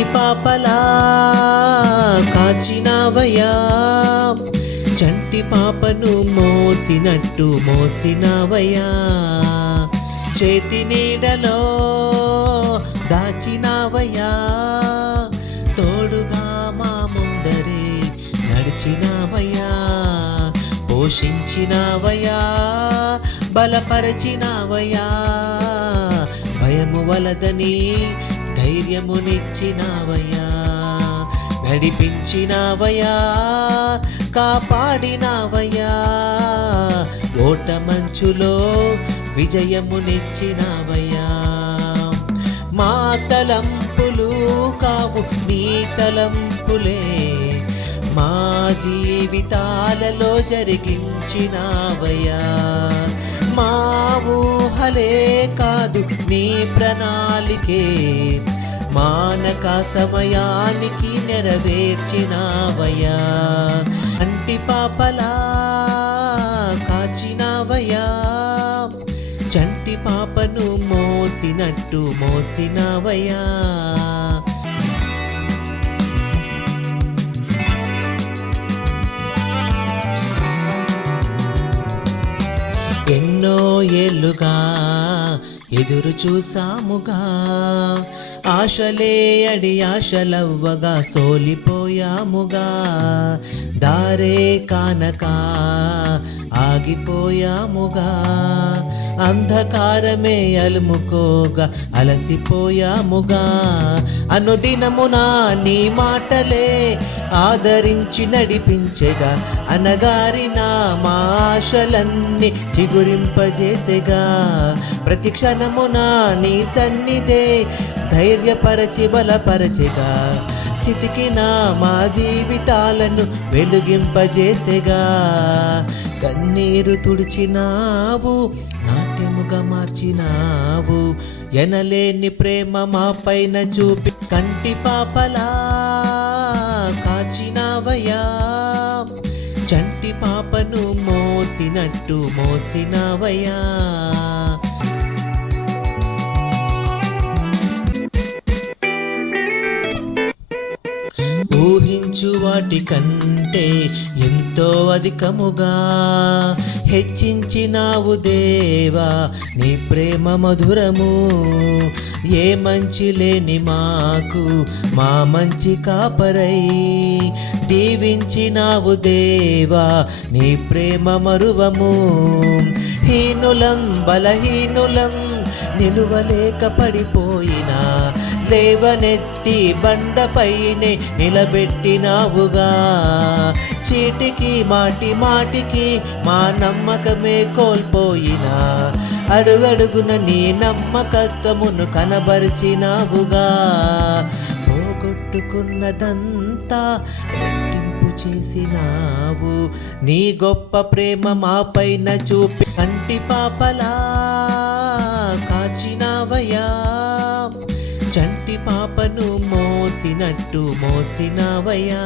కంటి పాపలా కాచినావయ్యా, చంటి పాపను మోసినట్టు మోసినావయ్యా, చేతి నీడలో దాచినావయ్యా, తోడుగా మా ముందరే నడిచినావయ్యా, పోషించినావయ్యా, బలపరచినావయ్యా, భయము వలదని ధైర్యమునిచ్చినావయ్యా, నడిపించినావయ్యా, కాపాడినావయ్యా, ఓట మంచులో విజయమునిచ్చినావయ్యా. మా తలంపులు కావు నీ తలంపులే, మా జీవితాలలో జరిగించినావయ్యా, మా ఊహలే కాదు నీ ప్రణాళికే, మానక సమయానికి నెరవేర్చినావయ్యా, కంటి పాపలా కాచినావయ్యా, చంటి పాపను మోసినట్టు మోసినావయ్యా. ఎన్నో ఏళ్ళుగా ఎదురు చూసాముగా, ఆశలే అడి ఆశలవ్వగా సోలిపోయాముగా, దారే కానక ఆగిపోయాముగా, అంధకారమే అలుముకోగా అలసిపోయాముగా, అనుదినమున నీ మాటలే ఆదరించి నడిపించెగా, అనగారిన మా ఆశలన్నీ చిగురింపజేసెగా, ప్రతి క్షణమున నీ సన్నిధే ధైర్యపరచి బలపరచెగా, చితికిన మా జీవితాలను వెలుగింపజేసెగా, కన్నీరు తుడిచినావు, నాట్యముగా మార్చినావు, ఎనలేని ప్రేమ మా పైన చూపి కంటి పాపలా కాచినావయ్యా, చంటి పాపను మోసినట్టు మోసినావయ్యా. ఊహించు వాటి కంటే ఎంతో అధికముగా హెచ్చించినావు దేవా నీ ప్రేమ మధురము, ఏ మంచి లేని మాకు మా మంచి కాపరై దీవించినావు దేవా నీ ప్రేమ మరువము, హీనులం బలహీనులం నిలువలేక పడిపోయినా లేవనెత్తి బండపైనే నిలబెట్టినావుగా, చీటికి మాటి మాటికి మా నమ్మకమే కోల్పోయినా అడుగడుగున నీ నమ్మకత్వమును కనబరిచినావుగా, పోగొట్టుకున్నదంతా రెట్టింపు చేసినావు, నీ గొప్ప ప్రేమ మా పైన చూపి కంటి పాపలా కాచినావయ్యా, చంటి పాపను మోసినట్టు మోసినావయ్యా.